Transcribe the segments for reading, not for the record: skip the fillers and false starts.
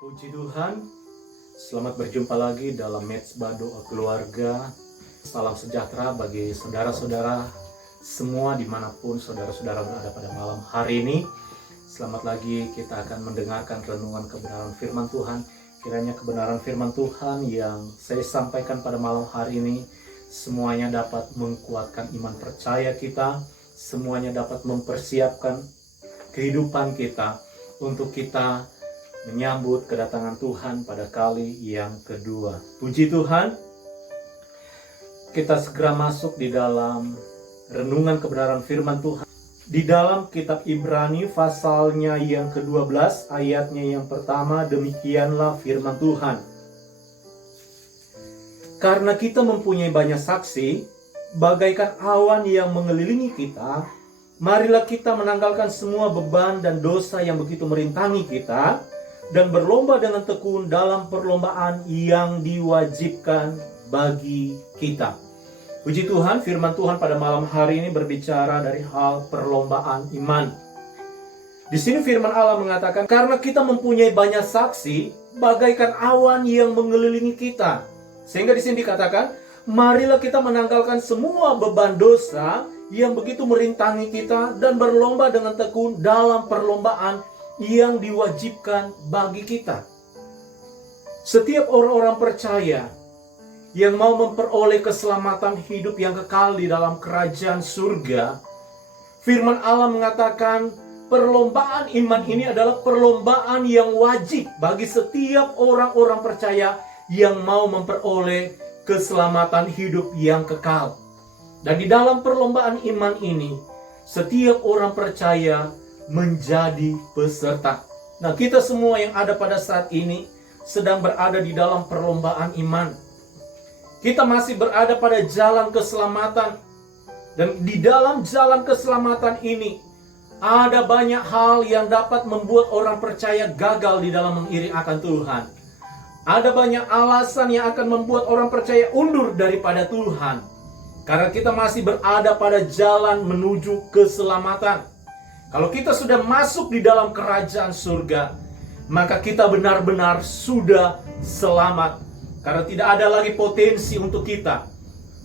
Puji Tuhan, selamat berjumpa lagi dalam Mezbah Doa Keluarga. Salam sejahtera bagi saudara-saudara semua dimanapun saudara-saudara berada pada malam hari ini. Selamat lagi kita akan mendengarkan renungan kebenaran firman Tuhan. Kiranya kebenaran firman Tuhan yang saya sampaikan pada malam hari ini semuanya dapat menguatkan iman percaya kita, semuanya dapat mempersiapkan kehidupan kita untuk kita menyambut kedatangan Tuhan pada kali yang kedua. Puji Tuhan, kita segera masuk di dalam renungan kebenaran firman Tuhan. Di dalam kitab Ibrani pasalnya yang ke-12, ayatnya yang pertama, demikianlah firman Tuhan. Karena kita mempunyai banyak saksi, bagaikan awan yang mengelilingi kita, marilah kita menanggalkan semua beban dan dosa yang begitu merintangi kita, dan berlomba dengan tekun dalam perlombaan yang diwajibkan bagi kita. Puji Tuhan, firman Tuhan pada malam hari ini berbicara dari hal perlombaan iman. Di sini firman Allah mengatakan, karena kita mempunyai banyak saksi, bagaikan awan yang mengelilingi kita. Sehingga di sini dikatakan, marilah kita menanggalkan semua beban dosa yang begitu merintangi kita dan berlomba dengan tekun dalam perlombaan yang diwajibkan bagi kita. Setiap orang-orang percaya yang mau memperoleh keselamatan hidup yang kekal di dalam kerajaan surga, firman Allah mengatakan perlombaan iman ini adalah perlombaan yang wajib bagi setiap orang-orang percaya yang mau memperoleh keselamatan hidup yang kekal. Dan di dalam perlombaan iman ini, setiap orang percaya menjadi peserta. Nah, kita semua yang ada pada saat ini sedang berada di dalam perlombaan iman. Kita masih berada pada jalan keselamatan. Dan di dalam jalan keselamatan ini ada banyak hal yang dapat membuat orang percaya gagal di dalam mengiring akan Tuhan. Ada banyak alasan yang akan membuat orang percaya undur daripada Tuhan. Karena kita masih berada pada jalan menuju keselamatan. Kalau kita sudah masuk di dalam kerajaan surga, maka kita benar-benar sudah selamat. Karena tidak ada lagi potensi untuk kita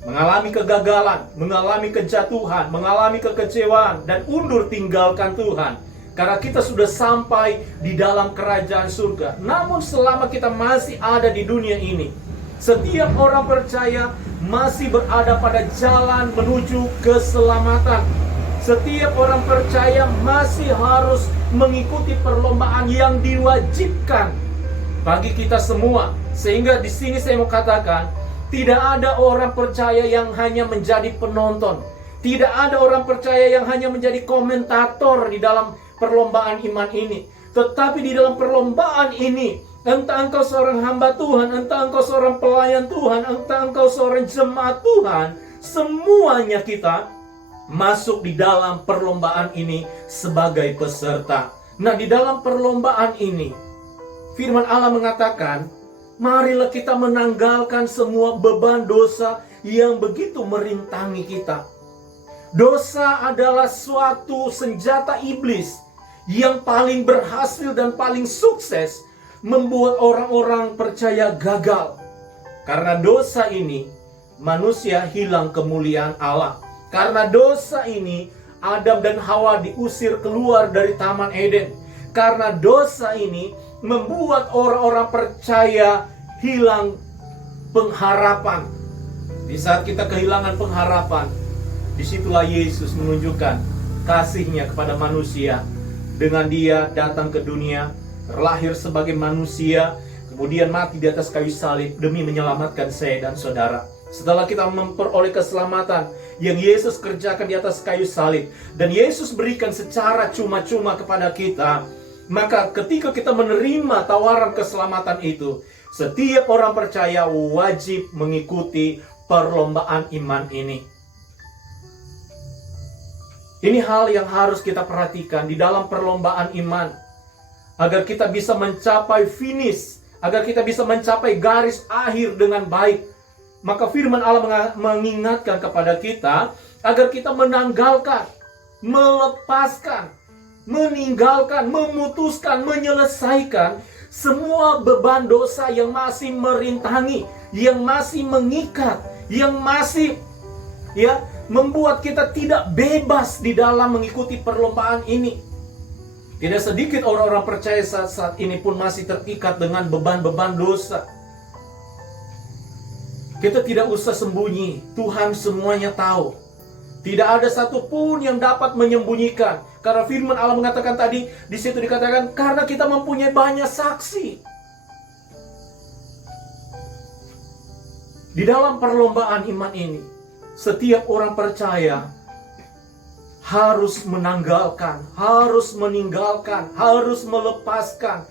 mengalami kegagalan, mengalami kejatuhan, mengalami kekecewaan, dan undur tinggalkan Tuhan. Karena kita sudah sampai di dalam kerajaan surga. Namun selama kita masih ada di dunia ini, setiap orang percaya masih berada pada jalan menuju keselamatan. Setiap orang percaya masih harus mengikuti perlombaan yang diwajibkan bagi kita semua. Sehingga di sini saya mau katakan, tidak ada orang percaya yang hanya menjadi penonton. Tidak ada orang percaya yang hanya menjadi komentator di dalam perlombaan iman ini. Tetapi di dalam perlombaan ini, entah engkau seorang hamba Tuhan, entah engkau seorang pelayan Tuhan, entah engkau seorang jemaat Tuhan, semuanya kita masuk di dalam perlombaan ini sebagai peserta. Nah, di dalam perlombaan ini, firman Allah mengatakan, marilah kita menanggalkan semua beban dosa yang begitu merintangi kita. Dosa adalah suatu senjata iblis yang paling berhasil dan paling sukses membuat orang-orang percaya gagal. Karena dosa ini, manusia hilang kemuliaan Allah. Karena dosa ini, Adam dan Hawa diusir keluar dari Taman Eden. Karena dosa ini membuat orang-orang percaya hilang pengharapan. Di saat kita kehilangan pengharapan, disitulah Yesus menunjukkan kasih-Nya kepada manusia. Dengan Dia datang ke dunia, terlahir sebagai manusia, kemudian mati di atas kayu salib demi menyelamatkan saya dan saudara. Setelah kita memperoleh keselamatan yang Yesus kerjakan di atas kayu salib, dan Yesus berikan secara cuma-cuma kepada kita, maka ketika kita menerima tawaran keselamatan itu, setiap orang percaya wajib mengikuti perlombaan iman ini. Ini hal yang harus kita perhatikan di dalam perlombaan iman, agar kita bisa mencapai finish, agar kita bisa mencapai garis akhir dengan baik. Maka firman Allah mengingatkan kepada kita agar kita menanggalkan, melepaskan, meninggalkan, memutuskan, menyelesaikan Semua beban dosa yang masih merintangi, yang masih mengikat, yang masih membuat kita tidak bebas di dalam mengikuti perlombaan ini. Tidak sedikit orang-orang percaya saat ini pun masih terikat dengan beban-beban dosa. Kita tidak usah sembunyi, Tuhan semuanya tahu. Tidak ada satupun yang dapat menyembunyikan. Karena firman Allah mengatakan tadi, di situ dikatakan, karena kita mempunyai banyak saksi. Di dalam perlombaan iman ini, setiap orang percaya harus menanggalkan, harus meninggalkan, harus melepaskan,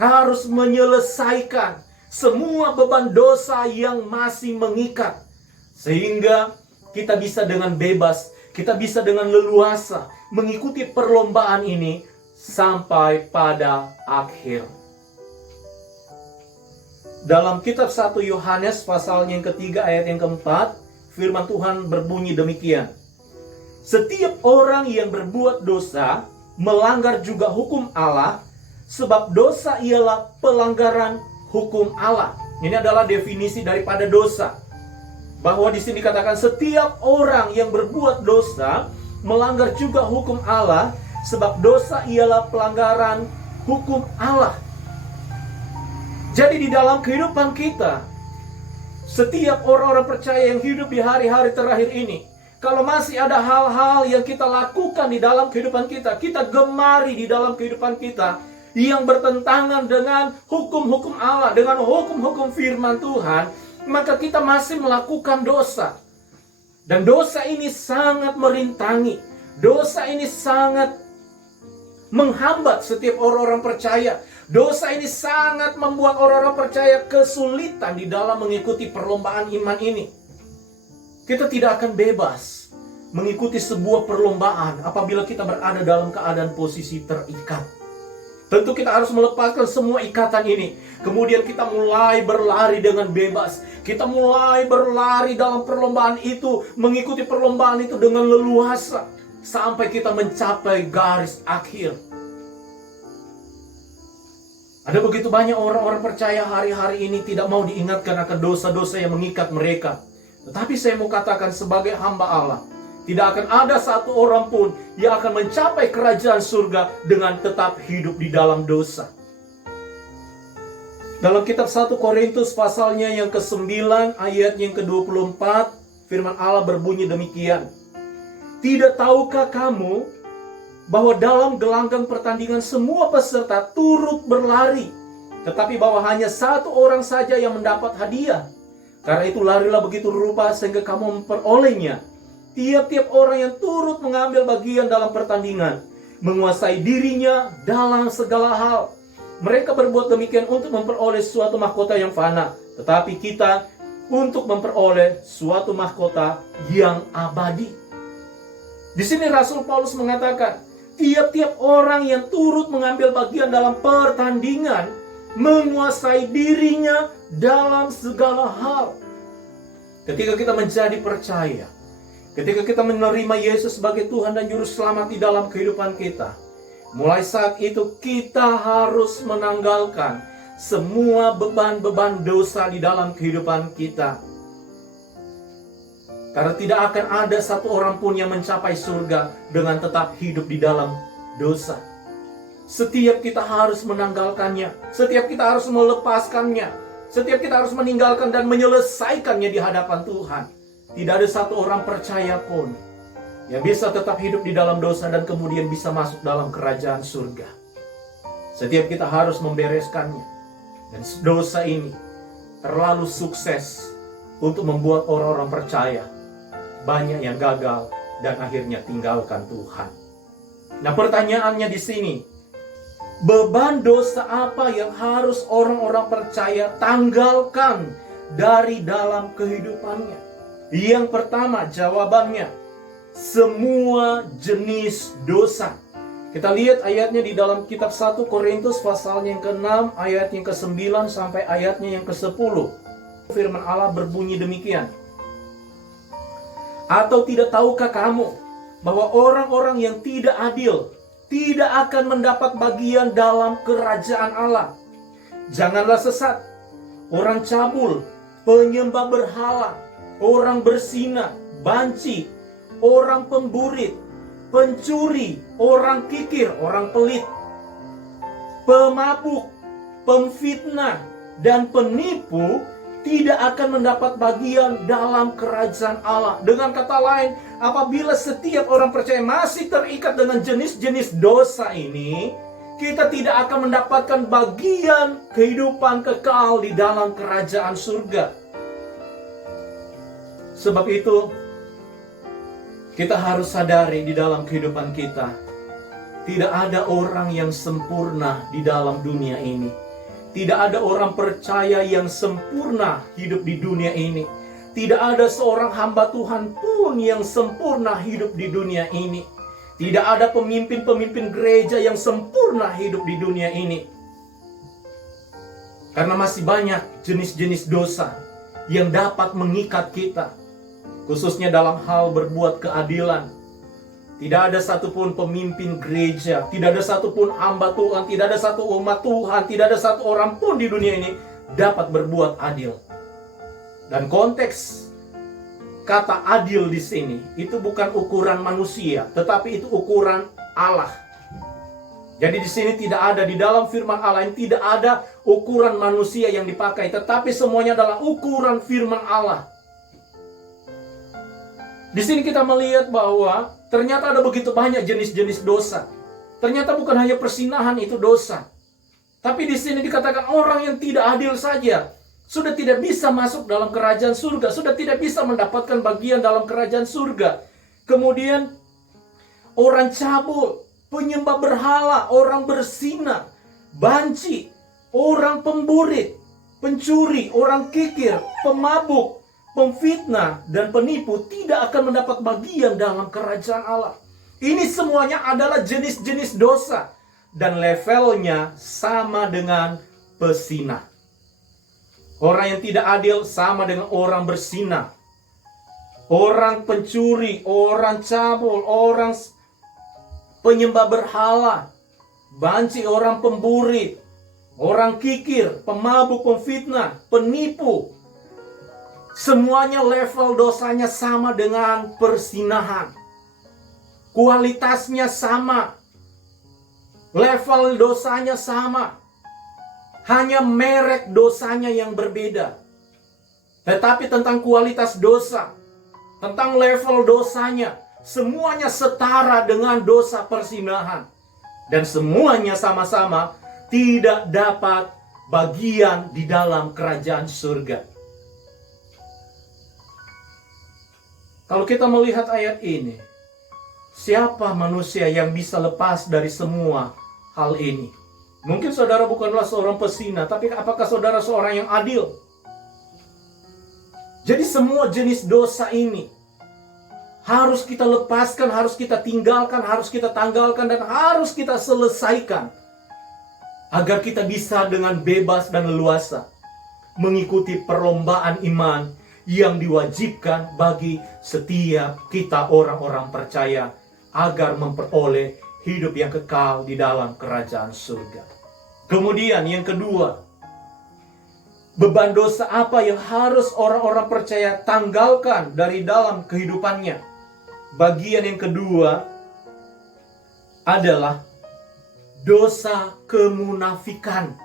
harus menyelesaikan semua beban dosa yang masih mengikat. Sehingga kita bisa dengan bebas, kita bisa dengan leluasa mengikuti perlombaan ini sampai pada akhir. Dalam kitab 1 Yohanes pasalnya yang ketiga ayat yang keempat, firman Tuhan berbunyi demikian. Setiap orang yang berbuat dosa melanggar juga hukum Allah, sebab dosa ialah pelanggaran hukum Allah. Ini adalah definisi daripada dosa. Bahwa di sini dikatakan setiap orang yang berbuat dosa melanggar juga hukum Allah, sebab dosa ialah pelanggaran hukum Allah. Jadi di dalam kehidupan kita, setiap orang-orang percaya yang hidup di hari-hari terakhir ini, kalau masih ada hal-hal yang kita lakukan di dalam kehidupan kita, kita gemari di dalam kehidupan kita, yang bertentangan dengan hukum-hukum Allah, dengan hukum-hukum firman Tuhan, maka kita masih melakukan dosa. Dan dosa ini sangat merintangi. Dosa ini sangat menghambat setiap orang-orang percaya. Dosa ini sangat membuat orang-orang percaya kesulitan di dalam mengikuti perlombaan iman ini. Kita tidak akan bebas mengikuti sebuah perlombaan apabila kita berada dalam keadaan posisi terikat. Tentu kita harus melepaskan semua ikatan ini. Kemudian kita mulai berlari dengan bebas. Kita mulai berlari dalam perlombaan itu, mengikuti perlombaan itu dengan leluasa, sampai kita mencapai garis akhir. Ada begitu banyak orang-orang percaya hari-hari ini tidak mau diingatkan akan dosa-dosa yang mengikat mereka. Tetapi saya mau katakan sebagai hamba Allah, tidak akan ada satu orang pun yang akan mencapai kerajaan surga dengan tetap hidup di dalam dosa. Dalam kitab 1 Korintus pasalnya yang ke-9 ayat yang ke-24, firman Allah berbunyi demikian. Tidak tahukah kamu bahwa dalam gelanggang pertandingan semua peserta turut berlari, tetapi bahwa hanya satu orang saja yang mendapat hadiah? Karena itu larilah begitu rupa sehingga kamu memperolehnya. Tiap-tiap orang yang turut mengambil bagian dalam pertandingan menguasai dirinya dalam segala hal. Mereka berbuat demikian untuk memperoleh suatu mahkota yang fana, tetapi kita untuk memperoleh suatu mahkota yang abadi. Di sini Rasul Paulus mengatakan, tiap-tiap orang yang turut mengambil bagian dalam pertandingan menguasai dirinya dalam segala hal. Ketika kita menjadi percaya, ketika kita menerima Yesus sebagai Tuhan dan Juru Selamat di dalam kehidupan kita, mulai saat itu kita harus menanggalkan semua beban-beban dosa di dalam kehidupan kita. Karena tidak akan ada satu orang pun yang mencapai surga dengan tetap hidup di dalam dosa. Setiap kita harus menanggalkannya, setiap kita harus melepaskannya, setiap kita harus meninggalkan dan menyelesaikannya di hadapan Tuhan. Tidak ada satu orang percaya pun yang bisa tetap hidup di dalam dosa dan kemudian bisa masuk dalam kerajaan surga. Setiap kita harus membereskannya. Dan dosa ini terlalu sukses untuk membuat orang-orang percaya banyak yang gagal dan akhirnya tinggalkan Tuhan. Nah, pertanyaannya di sini, beban dosa apa yang harus orang-orang percaya tanggalkan dari dalam kehidupannya? Yang pertama, jawabannya semua jenis dosa. Kita lihat ayatnya di dalam kitab 1 Korintus pasalnya yang ke-6 ayat yang ke-9 sampai ayatnya yang ke-10. Firman Allah berbunyi demikian. Atau tidak tahukah kamu bahwa orang-orang yang tidak adil tidak akan mendapat bagian dalam kerajaan Allah? Janganlah sesat, orang cabul, penyembah berhala, orang berzina, banci, orang pemburit, pencuri, orang kikir, orang pelit, pemabuk, pemfitnah, dan penipu tidak akan mendapat bagian dalam kerajaan Allah. Dengan kata lain, apabila setiap orang percaya masih terikat dengan jenis-jenis dosa ini, kita tidak akan mendapatkan bagian kehidupan kekal di dalam kerajaan surga. Sebab itu, kita harus sadari di dalam kehidupan kita, tidak ada orang yang sempurna di dalam dunia ini. Tidak ada orang percaya yang sempurna hidup di dunia ini. Tidak ada seorang hamba Tuhan pun yang sempurna hidup di dunia ini. Tidak ada pemimpin-pemimpin gereja yang sempurna hidup di dunia ini. Karena masih banyak jenis-jenis dosa yang dapat mengikat kita. Khususnya dalam hal berbuat keadilan. Tidak ada satupun pemimpin gereja, tidak ada satupun hamba Tuhan, tidak ada satu umat Tuhan, tidak ada satu orang pun di dunia ini dapat berbuat adil. Dan konteks kata adil di sini itu bukan ukuran manusia, tetapi itu ukuran Allah. Jadi di sini tidak ada, di dalam firman Allah ini tidak ada ukuran manusia yang dipakai, tetapi semuanya adalah ukuran firman Allah. Di sini kita melihat bahwa ternyata ada begitu banyak jenis-jenis dosa. Ternyata bukan hanya persinahan itu dosa. Tapi di sini dikatakan orang yang tidak adil saja sudah tidak bisa masuk dalam kerajaan surga, sudah tidak bisa mendapatkan bagian dalam kerajaan surga. Kemudian orang cabul, penyembah berhala, orang berzina, banci, orang pemburit, pencuri, orang kikir, pemabuk, pemfitnah, dan penipu tidak akan mendapat bagian dalam kerajaan Allah. Ini semuanya adalah jenis-jenis dosa. Dan levelnya sama dengan pesinah. Orang yang tidak adil sama dengan orang berzina. Orang pencuri, orang cabul, orang penyembah berhala, banci, orang pemburi, orang kikir, pemabuk, pemfitnah, penipu. Semuanya level dosanya sama dengan persinahan. Kualitasnya sama. Level dosanya sama. Hanya merek dosanya yang berbeda. Tetapi tentang kualitas dosa, tentang level dosanya, semuanya setara dengan dosa persinahan. Dan semuanya sama-sama tidak dapat bagian di dalam kerajaan surga. Kalau kita melihat ayat ini, siapa manusia yang bisa lepas dari semua hal ini? Mungkin saudara bukanlah seorang pesina, tapi apakah saudara seorang yang adil? Jadi semua jenis dosa ini harus kita lepaskan, harus kita tinggalkan, harus kita tanggalkan, dan harus kita selesaikan. Agar kita bisa dengan bebas dan leluasa mengikuti perlombaan iman yang diwajibkan bagi setiap kita orang-orang percaya agar memperoleh hidup yang kekal di dalam kerajaan surga. Kemudian yang kedua, beban dosa apa yang harus orang-orang percaya tanggalkan dari dalam kehidupannya? Bagian yang kedua adalah dosa kemunafikan.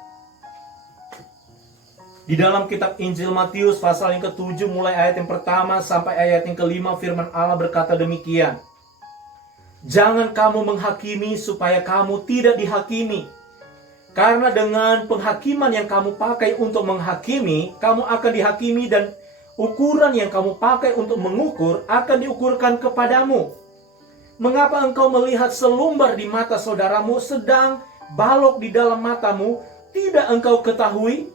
Di dalam kitab Injil Matius pasal yang ke-7 mulai ayat yang pertama sampai ayat yang ke-5 firman Allah berkata demikian. Jangan kamu menghakimi supaya kamu tidak dihakimi. Karena dengan penghakiman yang kamu pakai untuk menghakimi, kamu akan dihakimi, dan ukuran yang kamu pakai untuk mengukur akan diukurkan kepadamu. Mengapa engkau melihat selumbar di mata saudaramu sedang balok di dalam matamu tidak engkau ketahui?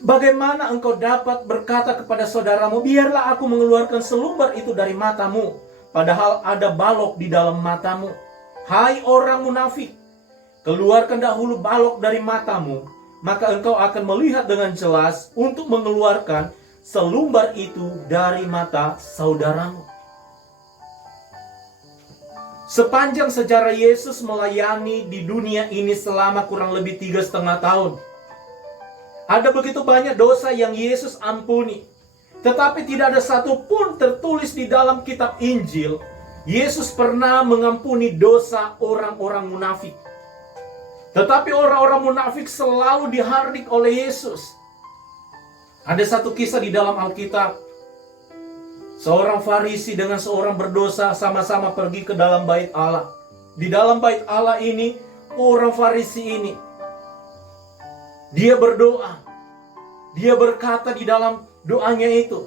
Bagaimana engkau dapat berkata kepada saudaramu, biarlah aku mengeluarkan selumbar itu dari matamu, padahal ada balok di dalam matamu? Hai orang munafik, keluarkan dahulu balok dari matamu, maka engkau akan melihat dengan jelas untuk mengeluarkan selumbar itu dari mata saudaramu. Sepanjang sejarah Yesus melayani di dunia ini selama kurang lebih 3,5 tahun, Ada begitu banyak dosa yang Yesus ampuni. Tetapi tidak ada satu pun tertulis di dalam kitab Injil, Yesus pernah mengampuni dosa orang-orang munafik. Tetapi orang-orang munafik selalu dihardik oleh Yesus. Ada satu kisah di dalam Alkitab. Seorang Farisi dengan seorang berdosa sama-sama pergi ke dalam bait Allah. Di dalam bait Allah ini, orang Farisi ini, dia berdoa. Dia berkata di dalam doanya itu,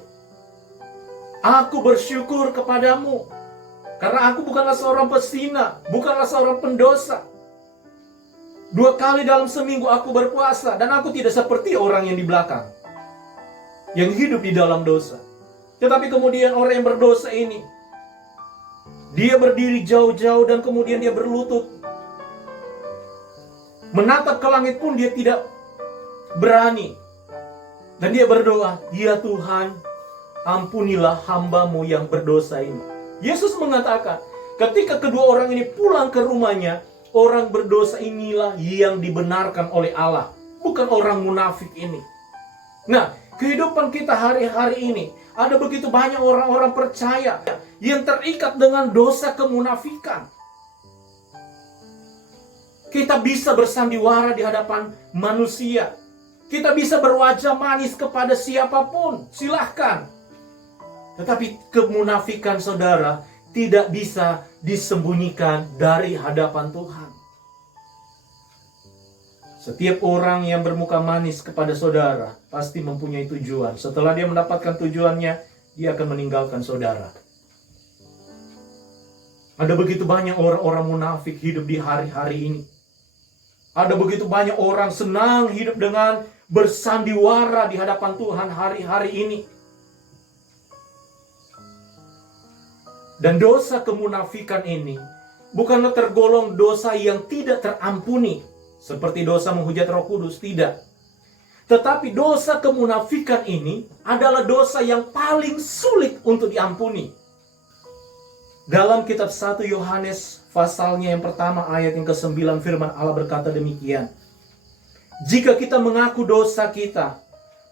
"Aku bersyukur kepadamu, karena aku bukanlah seorang pesina, bukanlah seorang pendosa. 2 kali dalam seminggu aku berpuasa, dan aku tidak seperti orang yang di belakang, yang hidup di dalam dosa." Tetapi kemudian orang yang berdosa ini, dia berdiri jauh-jauh dan kemudian dia berlutut. Menatap ke langit pun dia tidak berani. Dan dia berdoa, "Ya Tuhan, ampunilah hamba-Mu yang berdosa ini." Yesus mengatakan, ketika kedua orang ini pulang ke rumahnya, orang berdosa inilah yang dibenarkan oleh Allah, bukan orang munafik ini. Nah, kehidupan kita hari-hari ini, ada begitu banyak orang-orang percaya yang terikat dengan dosa kemunafikan. Kita bisa bersandiwara di hadapan manusia. Kita bisa berwajah manis kepada siapapun, silahkan. Tetapi kemunafikan saudara tidak bisa disembunyikan dari hadapan Tuhan. Setiap orang yang bermuka manis kepada saudara pasti mempunyai tujuan. Setelah dia mendapatkan tujuannya, dia akan meninggalkan saudara. Ada begitu banyak orang-orang munafik hidup di hari-hari ini. Ada begitu banyak orang senang hidup dengan bersandiwara di hadapan Tuhan hari-hari ini. Dan dosa kemunafikan ini bukanlah tergolong dosa yang tidak terampuni, seperti dosa menghujat Roh Kudus, tidak. Tetapi dosa kemunafikan ini adalah dosa yang paling sulit untuk diampuni. Dalam kitab 1 Yohanes pasalnya yang pertama ayat yang ke-9 firman Allah berkata demikian. "Jika kita mengaku dosa kita,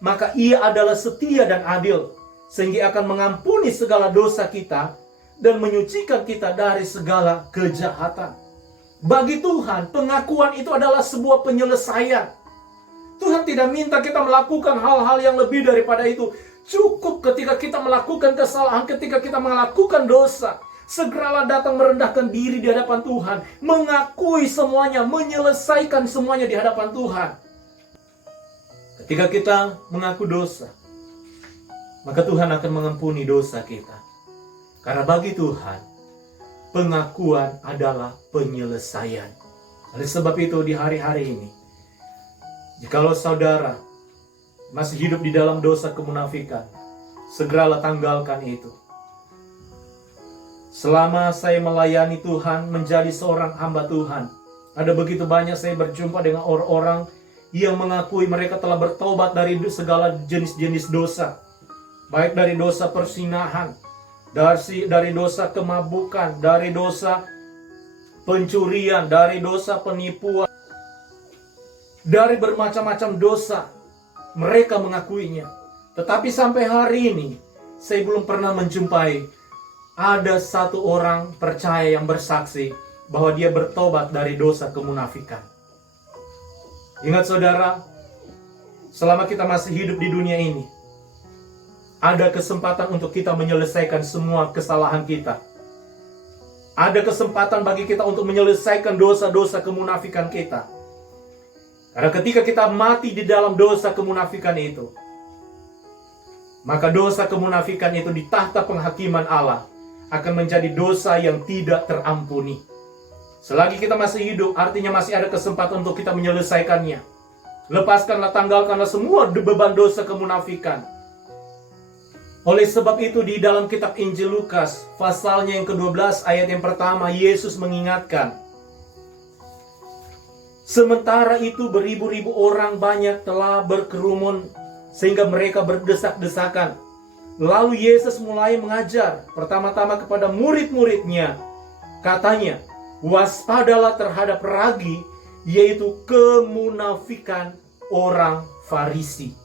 maka Ia adalah setia dan adil, sehingga akan mengampuni segala dosa kita dan menyucikan kita dari segala kejahatan." Bagi Tuhan, pengakuan itu adalah sebuah penyelesaian. Tuhan tidak minta kita melakukan hal-hal yang lebih daripada itu. Cukup ketika kita melakukan kesalahan, ketika kita melakukan dosa, segeralah datang merendahkan diri di hadapan Tuhan, mengakui semuanya, menyelesaikan semuanya di hadapan Tuhan. Ketika kita mengaku dosa, maka Tuhan akan mengampuni dosa kita. Karena bagi Tuhan, pengakuan adalah penyelesaian. Oleh sebab itu di hari-hari ini, jikalau saudara masih hidup di dalam dosa kemunafikan, segeralah tanggalkan itu. Selama saya melayani Tuhan, menjadi seorang hamba Tuhan, ada begitu banyak saya berjumpa dengan orang-orang yang mengakui mereka telah bertobat dari segala jenis-jenis dosa. Baik dari dosa persinahan, dari dosa kemabukan, dari dosa pencurian, dari dosa penipuan, dari bermacam-macam dosa. Mereka mengakuinya. Tetapi sampai hari ini, saya belum pernah menjumpai ada satu orang percaya yang bersaksi bahwa dia bertobat dari dosa kemunafikan. Ingat saudara, selama kita masih hidup di dunia ini, ada kesempatan untuk kita menyelesaikan semua kesalahan kita. Ada kesempatan bagi kita untuk menyelesaikan dosa-dosa kemunafikan kita. Karena ketika kita mati di dalam dosa kemunafikan itu, maka dosa kemunafikan itu di tahta penghakiman Allah akan menjadi dosa yang tidak terampuni. Selagi kita masih hidup, artinya masih ada kesempatan untuk kita menyelesaikannya. Lepaskanlah, tanggalkanlah semua beban dosa kemunafikan. Oleh sebab itu di dalam kitab Injil Lukas, pasalnya yang ke-12 ayat yang pertama, Yesus mengingatkan, "Sementara itu beribu-ribu orang banyak telah berkerumun, sehingga mereka berdesak-desakan. Lalu Yesus mulai mengajar pertama-tama kepada murid-muridnya. Katanya, waspadalah terhadap ragi, yaitu kemunafikan orang Farisi.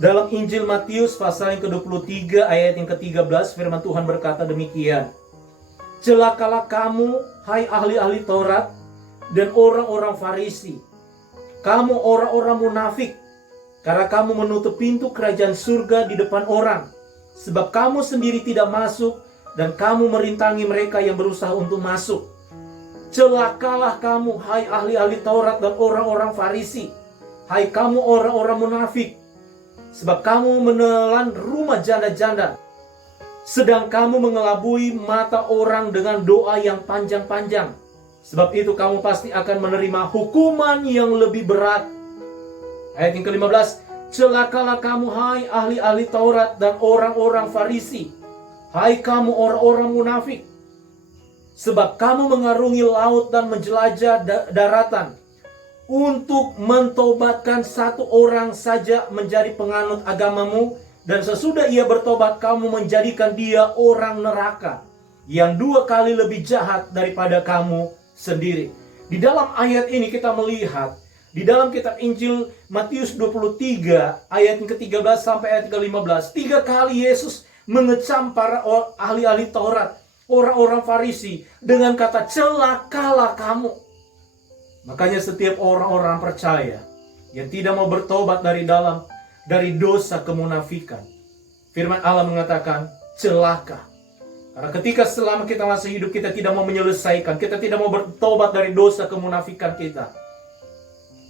Dalam Injil Matius pasal yang ke-23 ayat yang ke-13 firman Tuhan berkata demikian. Celakalah kamu, hai ahli-ahli Taurat dan orang-orang Farisi. Kamu orang-orang munafik, karena kamu menutup pintu kerajaan surga di depan orang. Sebab kamu sendiri tidak masuk dan kamu merintangi mereka yang berusaha untuk masuk. Celakalah kamu, hai ahli-ahli Taurat dan orang-orang Farisi. Hai kamu orang-orang munafik, sebab kamu menelan rumah janda-janda, sedang kamu mengelabui mata orang dengan doa yang panjang-panjang. Sebab itu kamu pasti akan menerima hukuman yang lebih berat. Ayat yang ke-15. Celakalah kamu, hai ahli-ahli Taurat dan orang-orang Farisi. Hai kamu orang-orang munafik, sebab kamu mengarungi laut dan menjelajah daratan untuk mentobatkan satu orang saja menjadi penganut agamamu, dan sesudah ia bertobat kamu menjadikan dia orang neraka yang 2 kali lebih jahat daripada kamu sendiri. Di dalam ayat ini kita melihat di dalam kitab Injil Matius 23 ayat yang ke-13 sampai ayat ke-15, 3 kali Yesus mengecam para ahli-ahli Taurat, orang-orang Farisi dengan kata celakalah kamu. Makanya setiap orang-orang percaya yang tidak mau bertobat dari dosa kemunafikan, firman Allah mengatakan celaka. Karena ketika selama kita masih hidup kita tidak mau menyelesaikan, kita tidak mau bertobat dari dosa kemunafikan kita,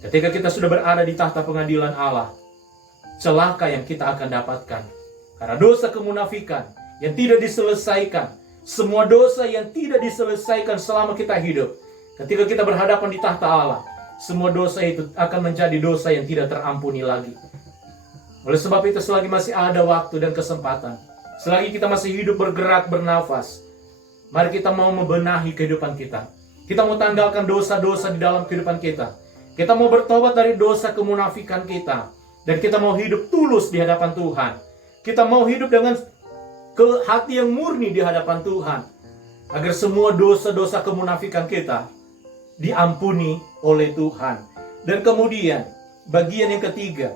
ketika kita sudah berada di tahta pengadilan Allah, celaka yang kita akan dapatkan. Karena dosa kemunafikan yang tidak diselesaikan, semua dosa yang tidak diselesaikan selama kita hidup, ketika kita berhadapan di tahta Allah, semua dosa itu akan menjadi dosa yang tidak terampuni lagi. Oleh sebab itu, selagi masih ada waktu dan kesempatan, selagi kita masih hidup, bergerak, bernafas, mari kita mau membenahi kehidupan kita. Kita mau tanggalkan dosa-dosa di dalam kehidupan kita. Kita mau bertobat dari dosa kemunafikan kita. Dan kita mau hidup tulus di hadapan Tuhan. Kita mau hidup dengan hati yang murni di hadapan Tuhan, agar semua dosa-dosa kemunafikan kita diampuni oleh Tuhan. Dan kemudian bagian yang ketiga,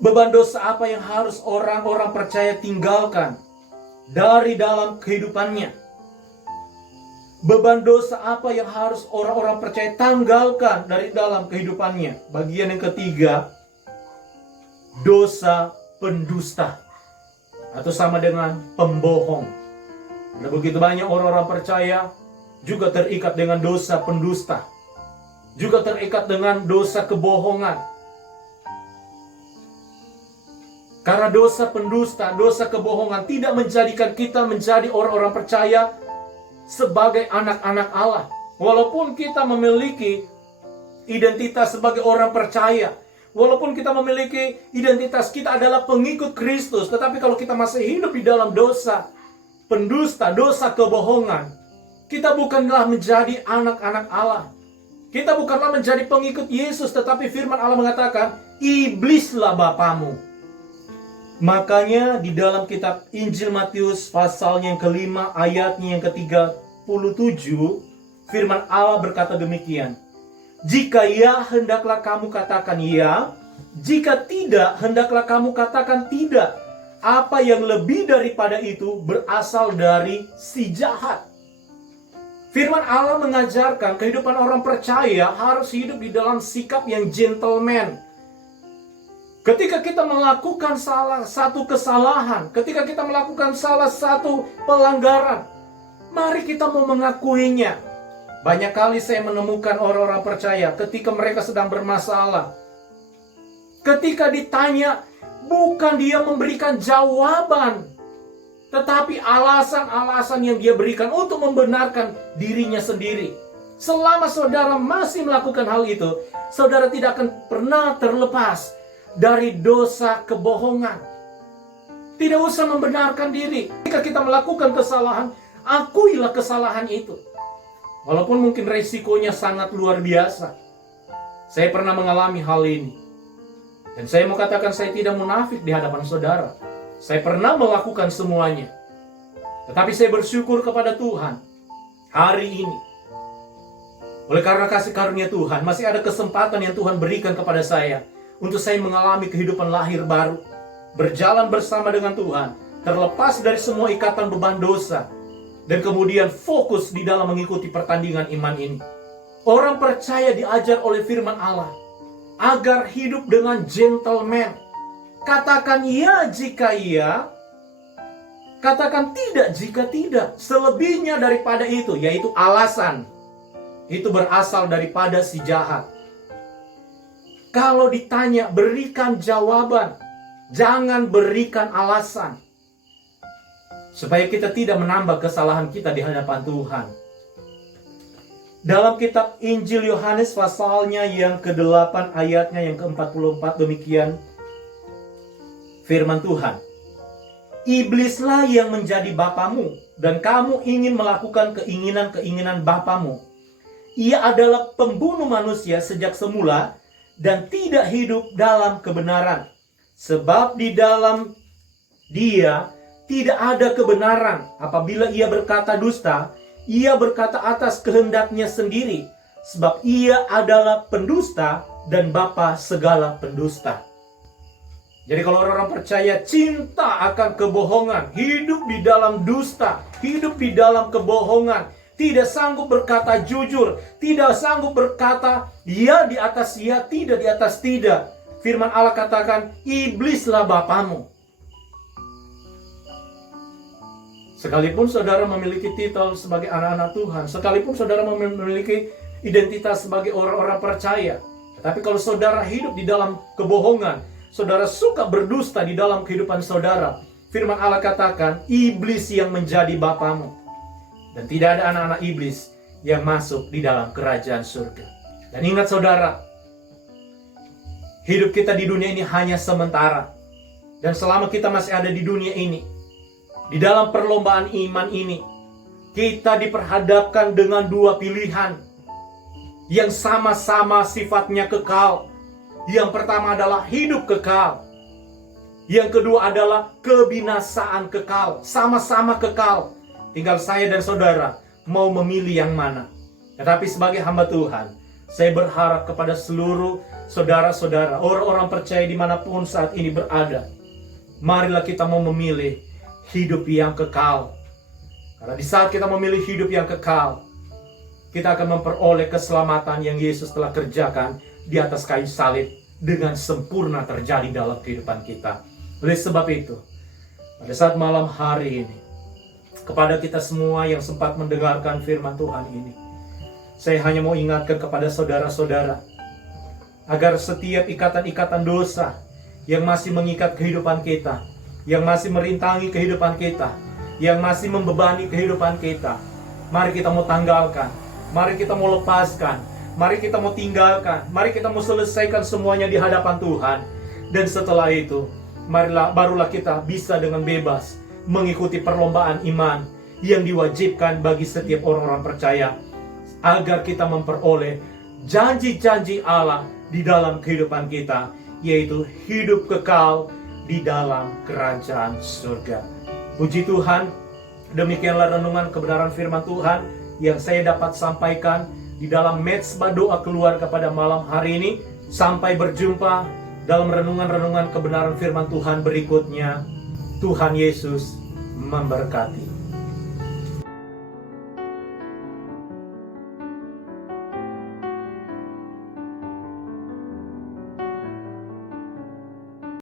beban dosa apa yang harus orang-orang percaya tinggalkan dari dalam kehidupannya? Beban dosa apa yang harus orang-orang percaya tanggalkan dari dalam kehidupannya? Bagian yang ketiga, dosa pendusta, atau sama dengan pembohong. Ada begitu banyak orang-orang percaya juga terikat dengan dosa pendusta, juga terikat dengan dosa kebohongan. Karena dosa pendusta, dosa kebohongan tidak menjadikan kita menjadi orang-orang percaya sebagai anak-anak Allah. Walaupun kita memiliki identitas sebagai orang percaya, walaupun kita memiliki identitas kita adalah pengikut Kristus, tetapi kalau kita masih hidup di dalam dosa pendusta, dosa kebohongan, kita bukanlah menjadi anak-anak Allah. Kita bukanlah menjadi pengikut Yesus, tetapi firman Allah mengatakan, iblislah bapamu. Makanya di dalam kitab Injil Matius pasalnya yang kelima ayatnya yang ke-37, firman Allah berkata demikian. Jika ya, hendaklah kamu katakan ya. Jika tidak, hendaklah kamu katakan tidak. Apa yang lebih daripada itu berasal dari si jahat. Firman Allah mengajarkan kehidupan orang percaya harus hidup di dalam sikap yang gentleman. Ketika kita melakukan salah satu kesalahan, ketika kita melakukan salah satu pelanggaran, mari kita mau mengakuinya. Banyak kali saya menemukan orang-orang percaya ketika mereka sedang bermasalah, ketika ditanya, bukan dia memberikan jawaban, tetapi alasan-alasan yang dia berikan untuk membenarkan dirinya sendiri. Selama saudara masih melakukan hal itu, saudara tidak akan pernah terlepas dari dosa kebohongan. Tidak usah membenarkan diri. Jika kita melakukan kesalahan, akuilah kesalahan itu. Walaupun mungkin resikonya sangat luar biasa. Saya pernah mengalami hal ini. Dan saya mau katakan saya tidak munafik di hadapan saudara. Saya pernah melakukan semuanya. Tetapi saya bersyukur kepada Tuhan hari ini. Oleh karena kasih karunia Tuhan, masih ada kesempatan yang Tuhan berikan kepada saya untuk saya mengalami kehidupan lahir baru, berjalan bersama dengan Tuhan, terlepas dari semua ikatan beban dosa, dan kemudian fokus di dalam mengikuti pertandingan iman ini. Orang percaya diajar oleh firman Allah agar hidup dengan gentleman. Katakan ya jika iya, katakan tidak jika tidak. Selebihnya daripada itu, yaitu alasan, itu berasal daripada si jahat. Kalau ditanya, berikan jawaban, jangan berikan alasan, supaya kita tidak menambah kesalahan kita di hadapan Tuhan. Dalam kitab Injil Yohanes pasalnya yang ke-8 ayatnya yang ke-44 demikian firman Tuhan. Iblislah yang menjadi bapamu, dan kamu ingin melakukan keinginan-keinginan bapamu. Ia adalah pembunuh manusia sejak semula dan tidak hidup dalam kebenaran. Sebab di dalam dia tidak ada kebenaran. Apabila ia berkata dusta, ia berkata atas kehendaknya sendiri. Sebab ia adalah pendusta dan bapa segala pendusta. Jadi kalau orang-orang percaya cinta akan kebohongan, hidup di dalam dusta, hidup di dalam kebohongan, tidak sanggup berkata jujur, tidak sanggup berkata ya di atas ya, tidak di atas tidak. Firman Allah katakan, iblislah bapamu. Sekalipun saudara memiliki titel sebagai anak-anak Tuhan, sekalipun saudara memiliki identitas sebagai orang-orang percaya, tapi kalau saudara hidup di dalam kebohongan, saudara suka berdusta di dalam kehidupan saudara, firman Allah katakan, iblis yang menjadi bapamu. Dan tidak ada anak-anak iblis yang masuk di dalam kerajaan surga. Dan ingat saudara, hidup kita di dunia ini hanya sementara. Dan selama kita masih ada di dunia ini, di dalam perlombaan iman ini, kita diperhadapkan dengan dua pilihan yang sama-sama sifatnya kekal. Yang pertama adalah hidup kekal. Yang kedua adalah kebinasaan kekal. Sama-sama kekal. Tinggal saya dan saudara mau memilih yang mana. Tetapi sebagai hamba Tuhan, saya berharap kepada seluruh saudara-saudara, orang-orang percaya dimanapun saat ini berada, marilah kita mau memilih hidup yang kekal. Karena di saat kita memilih hidup yang kekal, kita akan memperoleh keselamatan yang Yesus telah kerjakan di atas kayu salib dengan sempurna terjadi dalam kehidupan kita. Oleh sebab itu, pada saat malam hari ini, kepada kita semua yang sempat mendengarkan firman Tuhan ini, saya hanya mau ingatkan kepada saudara-saudara, agar setiap ikatan-ikatan dosa yang masih mengikat kehidupan kita, yang masih merintangi kehidupan kita, yang masih membebani kehidupan kita, mari kita mau tanggalkan, mari kita mau lepaskan, mari kita mau tinggalkan, mari kita mau selesaikan semuanya di hadapan Tuhan. Dan setelah itu, barulah kita bisa dengan bebas mengikuti perlombaan iman yang diwajibkan bagi setiap orang-orang percaya, agar kita memperoleh janji-janji Allah di dalam kehidupan kita, yaitu hidup kekal di dalam kerajaan surga. Puji Tuhan, demikianlah renungan kebenaran firman Tuhan yang saya dapat sampaikan di dalam mezbah doa keluarga pada malam hari ini. Sampai berjumpa dalam renungan-renungan kebenaran firman Tuhan berikutnya. Tuhan Yesus memberkati.